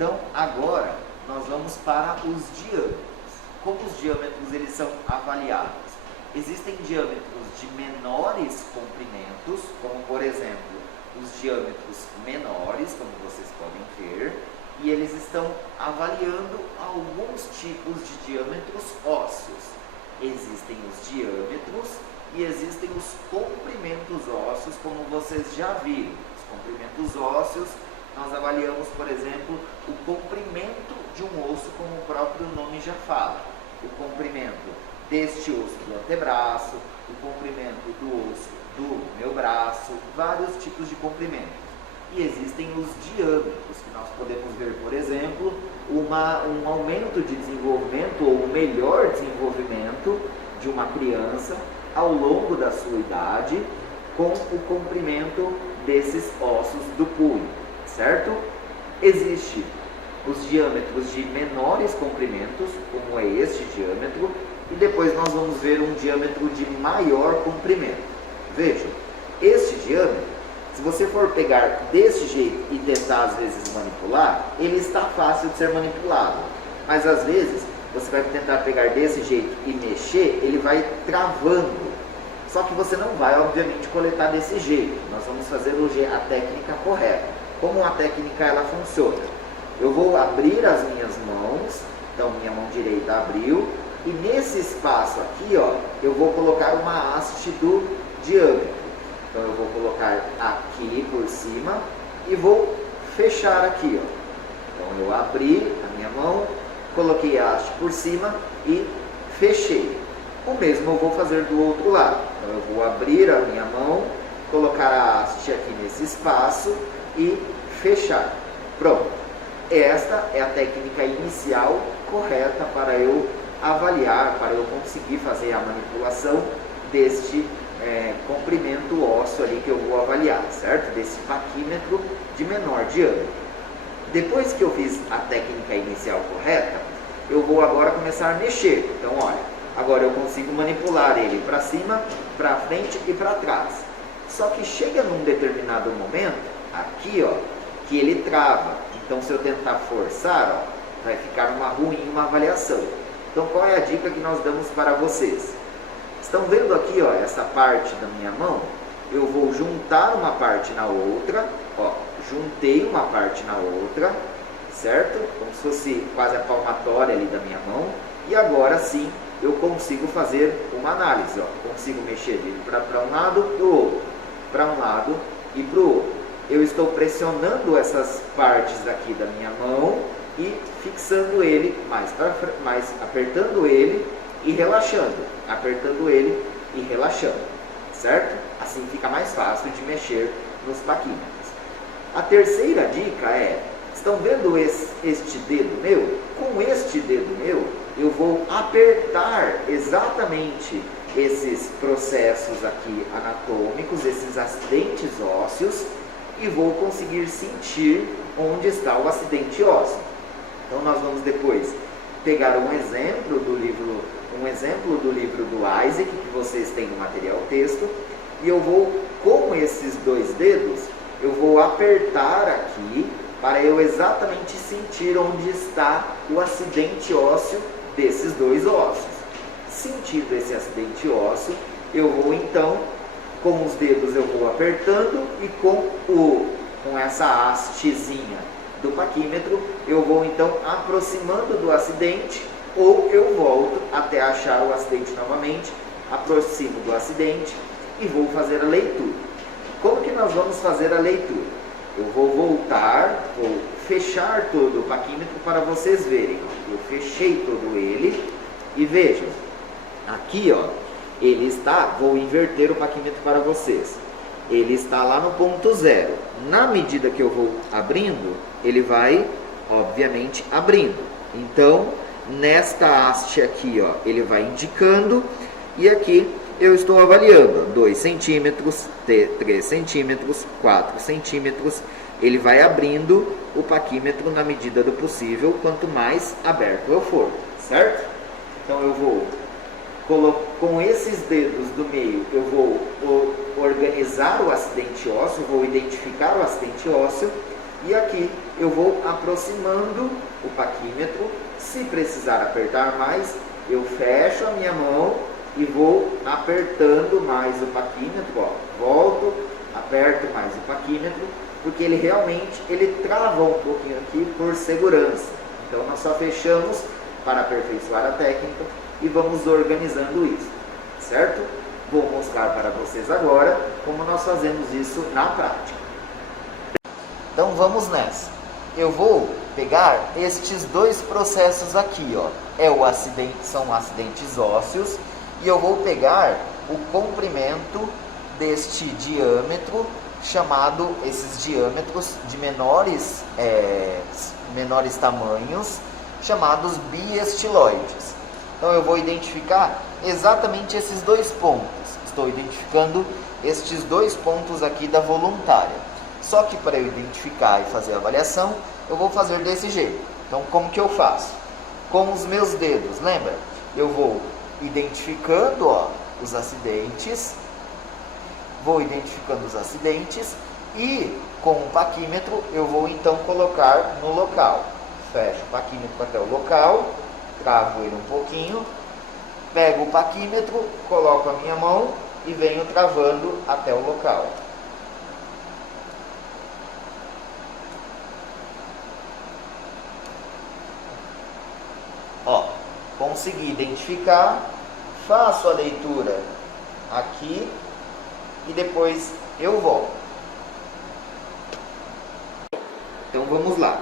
Então, agora, nós vamos para os diâmetros. Como os diâmetros eles são avaliados? Existem diâmetros de menores comprimentos, como por exemplo, os diâmetros menores, como vocês podem ver, e eles estão avaliando alguns tipos de diâmetros ósseos. Existem os diâmetros e existem os comprimentos ósseos, como vocês já viram. Os comprimentos ósseos, nós avaliamos, por exemplo, o comprimento de um osso, como o próprio nome já fala. O comprimento deste osso do antebraço, o comprimento do osso do meu braço, vários tipos de comprimentos. E existem os diâmetros, que nós podemos ver, por exemplo, um aumento de desenvolvimento ou um melhor desenvolvimento de uma criança ao longo da sua idade com o comprimento desses ossos do punho, certo? Existem os diâmetros de menores comprimentos, como é este diâmetro, e depois nós vamos ver um diâmetro de maior comprimento. Vejam, este diâmetro, se você for pegar desse jeito e tentar às vezes manipular, ele está fácil de ser manipulado, mas às vezes você vai tentar pegar desse jeito e mexer, ele vai travando. Só que você não vai, obviamente, coletar desse jeito. Nós vamos fazer a técnica correta. Como a técnica ela funciona? Eu vou abrir as minhas mãos, então minha mão direita abriu, e nesse espaço aqui, ó, eu vou colocar uma haste do diâmetro. Então eu vou colocar aqui por cima e vou fechar aqui, ó. Então eu abri a minha mão, coloquei a haste por cima e fechei. O mesmo eu vou fazer do outro lado. Então eu vou abrir a minha mão, colocar a haste aqui nesse espaço e fechar. Pronto. Esta é a técnica inicial correta para eu avaliar, para eu conseguir fazer a manipulação deste comprimento ósseo ali que eu vou avaliar, certo? Desse paquímetro de menor diâmetro. Depois que eu fiz a técnica inicial correta, eu vou agora começar a mexer. Então, olha, agora eu consigo manipular ele para cima, para frente e para trás. Só que chega num determinado momento, aqui, ó, que ele trava. Então, se eu tentar forçar, ó, vai ficar ruim uma avaliação. Então, qual é a dica que nós damos para vocês? Estão vendo aqui, ó, essa parte da minha mão? Eu vou juntar uma parte na outra, ó, juntei uma parte na outra, certo? Como se fosse quase a palmatória ali da minha mão. E agora sim, eu consigo fazer uma análise, ó. Consigo mexer ele para um lado e o outro, para um lado e para o outro. Eu estou pressionando essas partes aqui da minha mão e fixando ele mais apertando ele e relaxando, apertando ele e relaxando, certo? Assim fica mais fácil de mexer nos paquímetros. A terceira dica é, estão vendo este dedo meu? Com este dedo meu, eu vou apertar exatamente esses processos aqui anatômicos, esses acidentes ósseos, e vou conseguir sentir onde está o acidente ósseo. Então nós vamos depois pegar um exemplo do livro do Isaac, que vocês têm no material texto, e eu vou, com esses dois dedos, eu vou apertar aqui para eu exatamente sentir onde está o acidente ósseo desses dois ossos. Sentindo esse acidente ósseo, eu vou então, com os dedos eu vou apertando e com essa hastezinha do paquímetro, eu vou então aproximando do acidente, ou eu volto até achar o acidente novamente, aproximo do acidente e vou fazer a leitura. Como que nós vamos fazer a leitura? Eu vou voltar, vou fechar todo o paquímetro para vocês verem. Eu fechei todo ele e vejam, aqui ó, ele está, vou inverter o paquímetro para vocês. Ele está lá no ponto zero. Na medida que eu vou abrindo, ele vai, obviamente, abrindo. Então, nesta haste aqui, ó, ele vai indicando, e aqui eu estou avaliando 2 centímetros, 3 centímetros, 4 centímetros. Ele vai abrindo o paquímetro na medida do possível, quanto mais aberto eu for, certo? Então eu vou, com esses dedos do meio, eu vou organizar o acidente ósseo, vou identificar o acidente ósseo. E aqui eu vou aproximando o paquímetro. Se precisar apertar mais, eu fecho a minha mão e vou apertando mais o paquímetro. Ó, volto, aperto mais o paquímetro, porque ele realmente trava um pouquinho aqui por segurança. Então nós só fechamos para aperfeiçoar a técnica e vamos organizando isso, certo? Vou mostrar para vocês agora como nós fazemos isso na prática. Então vamos nessa. Eu vou pegar estes dois processos aqui, ó. São acidentes ósseos, e eu vou pegar o comprimento deste diâmetro, chamado esses diâmetros de menores tamanhos, chamados biestiloides. Então eu vou identificar exatamente esses dois pontos. Estou identificando estes dois pontos aqui da voluntária. Só que para eu identificar e fazer a avaliação, eu vou fazer desse jeito. Então como que eu faço? Com os meus dedos, lembra? Eu vou identificando, ó, os acidentes, e com o paquímetro eu vou então colocar no local. Fecho o paquímetro até o local, travo ele um pouquinho, pego o paquímetro, coloco a minha mão e venho travando até o local. Ó, consegui identificar, faço a leitura aqui e depois eu volto. Então vamos lá.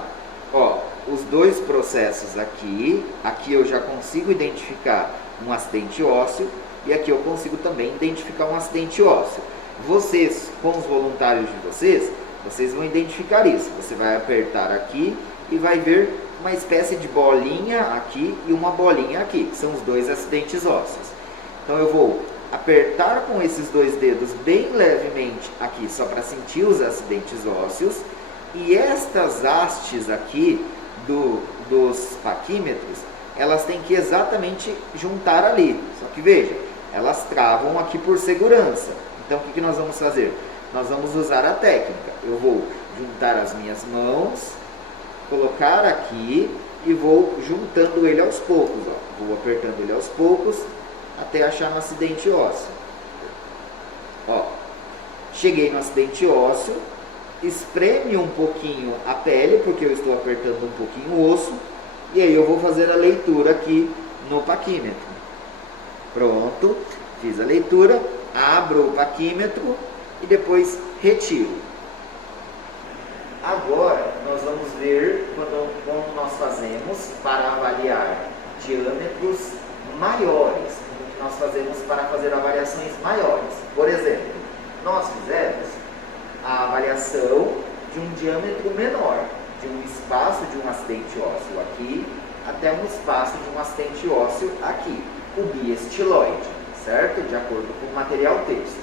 Ó, os dois processos aqui eu já consigo identificar um acidente ósseo e aqui eu consigo também identificar um acidente ósseo. Vocês, com os voluntários de vocês vão identificar isso. Você vai apertar aqui e vai ver uma espécie de bolinha aqui e uma bolinha aqui, que são os dois acidentes ósseos. Então eu vou apertar com esses dois dedos bem levemente aqui, só para sentir os acidentes ósseos, e estas hastes aqui dos paquímetros, elas têm que exatamente juntar ali. Só que veja, elas travam aqui por segurança. Então o que nós vamos fazer? Nós vamos usar a técnica. Eu vou juntar as minhas mãos, colocar aqui e vou juntando ele aos poucos. Ó. Vou apertando ele aos poucos até achar no acidente ósseo. Ó, cheguei no acidente ósseo, espreme um pouquinho a pele, porque eu estou apertando um pouquinho o osso, e aí eu vou fazer a leitura aqui no paquímetro. Pronto, fiz a leitura, abro o paquímetro e depois retiro. Agora nós vamos ver como nós fazemos para avaliar diâmetros maiores, como nós fazemos para fazer avaliações maiores. Por exemplo, nós fizemos a avaliação de um diâmetro menor, de um espaço de um acidente ósseo aqui até um espaço de um acidente ósseo aqui, o biestiloide, certo? De acordo com o material texto.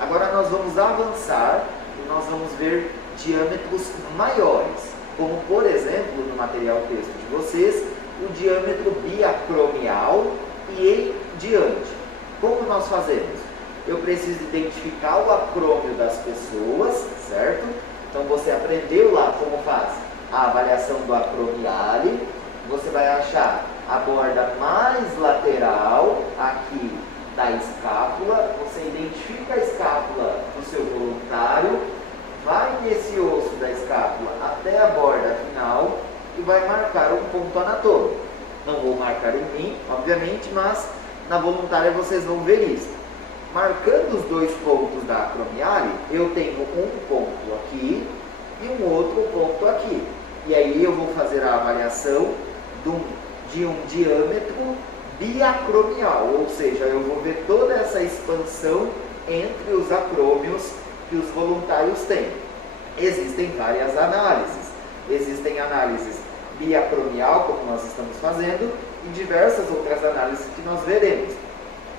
Agora nós vamos avançar e nós vamos ver diâmetros maiores, como por exemplo no material texto de vocês, o diâmetro biacromial e em diante. Como nós fazemos? Eu preciso identificar o acrômio das pessoas, certo? Então você aprendeu lá como faz a avaliação do acromiale. Você vai achar a borda mais lateral aqui da escápula. Você identifica a escápula do seu voluntário, vai nesse osso da escápula até a borda final e vai marcar um ponto anatômico. Não vou marcar em mim, obviamente, mas na voluntária vocês vão ver isso. Marcando os dois pontos da acromiale, eu tenho um ponto aqui e um outro ponto aqui. E aí eu vou fazer a avaliação de um diâmetro biacromial, ou seja, eu vou ver toda essa expansão entre os acrômios que os voluntários têm. Existem várias análises. Existem análises biacromial, como nós estamos fazendo, e diversas outras análises que nós veremos.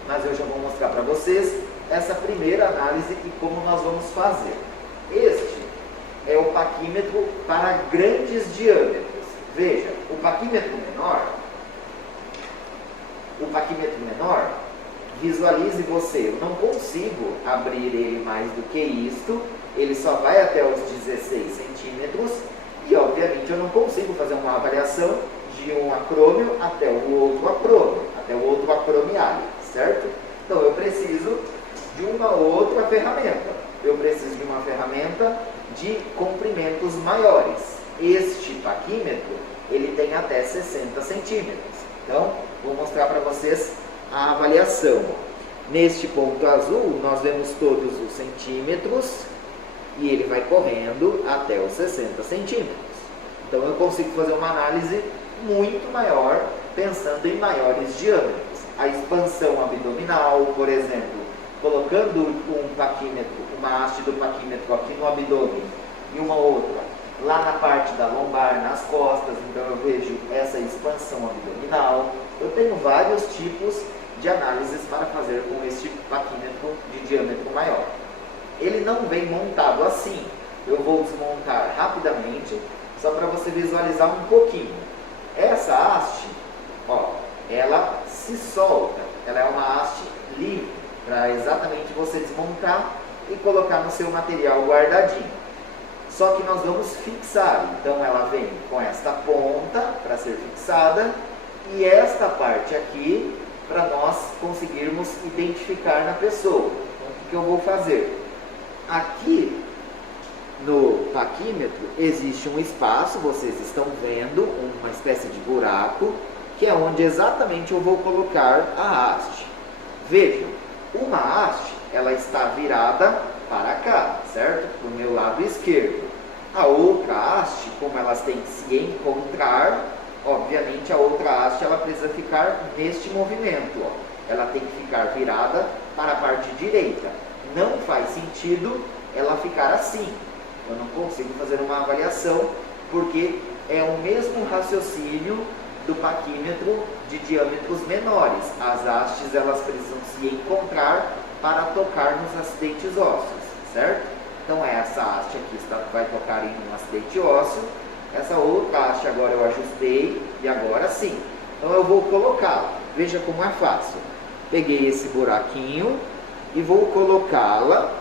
Mas eu já vou mostrar para vocês essa primeira análise e como nós vamos fazer. Este é o paquímetro para grandes diâmetros. Veja, o paquímetro menor, visualize você, eu não consigo abrir ele mais do que isto, ele só vai até os 16 centímetros e obviamente eu não consigo fazer uma avaliação de um acrômio até o outro acromiário, certo? Então eu preciso de uma outra ferramenta, eu preciso de uma ferramenta de comprimentos maiores. Este paquímetro, ele tem até 60 centímetros, então vou mostrar para vocês a avaliação. Neste ponto azul, nós vemos todos os centímetros e ele vai correndo até os 60 centímetros. Então eu consigo fazer uma análise muito maior, pensando em maiores diâmetros. A expansão abdominal, por exemplo, colocando um paquímetro, uma haste do paquímetro aqui no abdômen e uma outra lá na parte da lombar, nas costas, então eu vejo essa expansão abdominal. Eu tenho vários tipos de análises para fazer com este paquímetro de diâmetro maior. Ele não vem montado assim. Eu vou desmontar rapidamente, só para você visualizar um pouquinho. Essa haste, ó, ela se solta. Ela é uma haste livre, para exatamente você desmontar e colocar no seu material guardadinho. Só que nós vamos fixar. Então ela vem com esta ponta para ser fixada e esta parte aqui para nós conseguirmos identificar na pessoa. Então o que eu vou fazer? Aqui no paquímetro existe um espaço, vocês estão vendo, uma espécie de buraco, que é onde exatamente eu vou colocar a haste. Vejam, uma haste, ela está virada para cá, certo? Para o meu lado esquerdo. A outra haste, como elas têm que se encontrar, obviamente a outra haste ela precisa ficar neste movimento, ó. Ela tem que ficar virada para a parte direita. Não faz sentido ela ficar assim. Eu não consigo fazer uma avaliação porque é o mesmo raciocínio do paquímetro de diâmetros menores. As hastes elas precisam se encontrar para tocar nos acidentes ósseos, certo? Então essa haste aqui vai tocar em um acidente ósseo. Essa outra haste agora eu ajustei e agora sim. Então eu vou colocá-la. Veja como é fácil. Peguei esse buraquinho e vou colocá-la,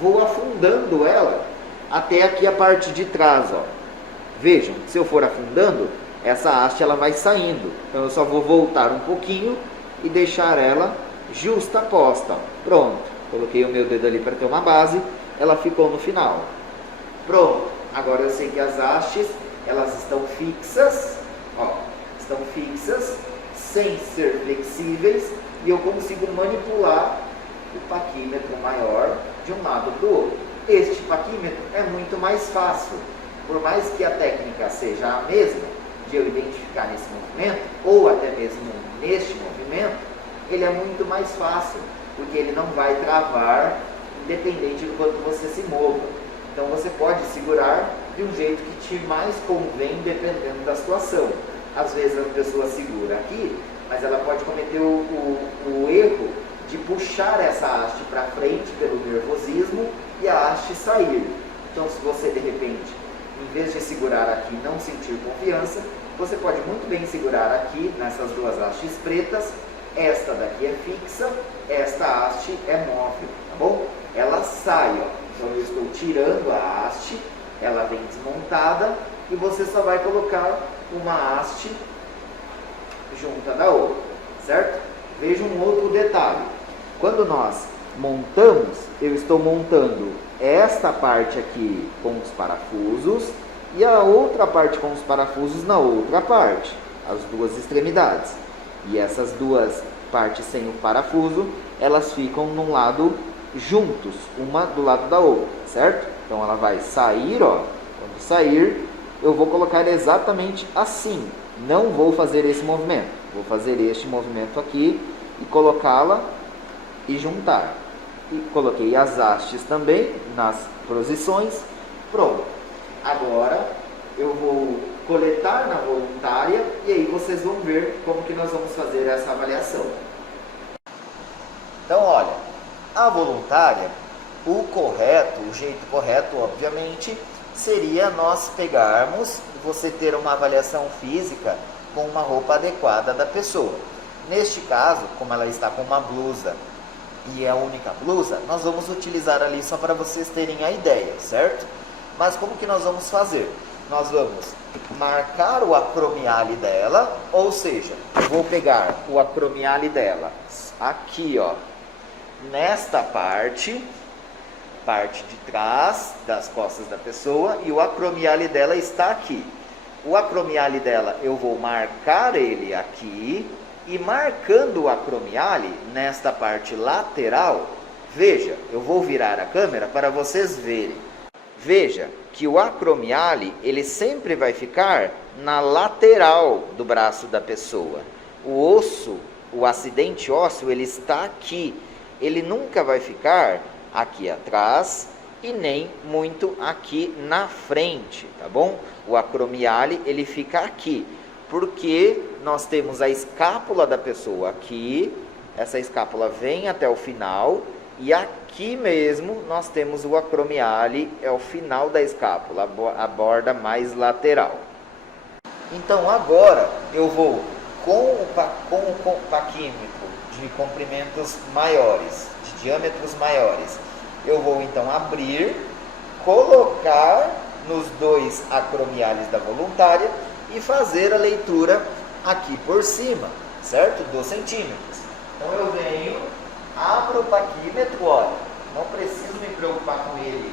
vou afundando ela até aqui a parte de trás, ó. Vejam, se eu for afundando, essa haste ela vai saindo. Então eu só vou voltar um pouquinho e deixar ela justa posta. Pronto, coloquei o meu dedo ali para ter uma base, ela ficou no final. Pronto, agora eu sei que as hastes elas estão fixas, ó, estão fixas, sem ser flexíveis, e eu consigo manipular o paquímetro maior de um lado para o outro. Este paquímetro é muito mais fácil, por mais que a técnica seja a mesma, de eu identificar nesse movimento, ou até mesmo neste movimento, ele é muito mais fácil, porque ele não vai travar, independente do quanto você se mova. Então você pode segurar de um jeito que te mais convém, dependendo da situação. Às vezes a pessoa segura aqui, mas ela pode cometer o erro de puxar essa haste para frente pelo nervosismo e a haste sair. Então se você de repente, em vez de segurar aqui e não sentir confiança, você pode muito bem segurar aqui nessas duas hastes pretas. Esta daqui é fixa, esta haste é móvel, tá bom? Ela sai, ó. Então eu estou tirando a haste, ela vem desmontada e você só vai colocar uma haste junta da outra, certo? Veja um outro detalhe. Quando nós montamos, eu estou montando esta parte aqui com os parafusos e a outra parte com os parafusos na outra parte, as duas extremidades. E essas duas partes sem o parafuso, elas ficam num lado juntos, uma do lado da outra, certo? Então ela vai sair, ó. Quando sair, eu vou colocar exatamente assim. Não vou fazer esse movimento. Vou fazer este movimento aqui e colocá-la e juntar. E coloquei as hastes também nas posições. Pronto. Agora eu vou coletar na voluntária e aí vocês vão ver como que nós vamos fazer essa avaliação. Então, olha, a voluntária, o jeito correto, obviamente, seria nós pegarmos, você ter uma avaliação física com uma roupa adequada da pessoa. Neste caso, como ela está com uma blusa e é a única blusa, nós vamos utilizar ali só para vocês terem a ideia, certo? Mas como que nós vamos fazer? Nós vamos marcar o acromiale dela, ou seja, eu vou pegar o acromiale dela aqui, ó, nesta parte de trás das costas da pessoa, e o acromiale dela está aqui. O acromiale dela, eu vou marcar ele aqui, e marcando o acromiale nesta parte lateral, veja, eu vou virar a câmera para vocês verem. Veja que o acromiale, ele sempre vai ficar na lateral do braço da pessoa. O osso, o acidente ósseo, ele está aqui. Ele nunca vai ficar aqui atrás e nem muito aqui na frente, tá bom? O acromiale, ele fica aqui, porque nós temos a escápula da pessoa aqui, essa escápula vem até o final, e aqui mesmo nós temos o acromiale, é o final da escápula, a borda mais lateral. Então agora eu vou com o paquímetro de comprimentos maiores, de diâmetros maiores, eu vou então abrir, colocar nos dois acromiales da voluntária e fazer a leitura aqui por cima, certo? 2 centímetros. Então eu venho, abro o paquímetro, olha, não preciso me preocupar com ele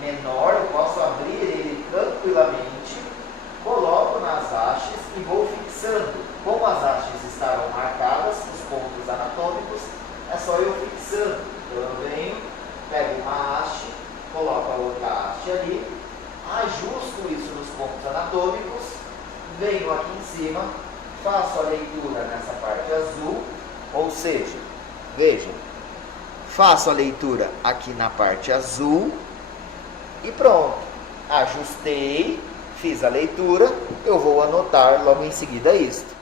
menor, eu posso abrir ele tranquilamente, coloco nas hastes e vou fixando. Como as hastes estarão marcadas, os pontos anatômicos, é só eu fixando. Então eu venho, pego uma haste, coloco a outra haste ali, ajusto isso nos pontos anatômicos, venho aqui em cima, faço a leitura nessa parte azul, ou seja, veja, faço a leitura aqui na parte azul e pronto, ajustei, fiz a leitura, eu vou anotar logo em seguida isto.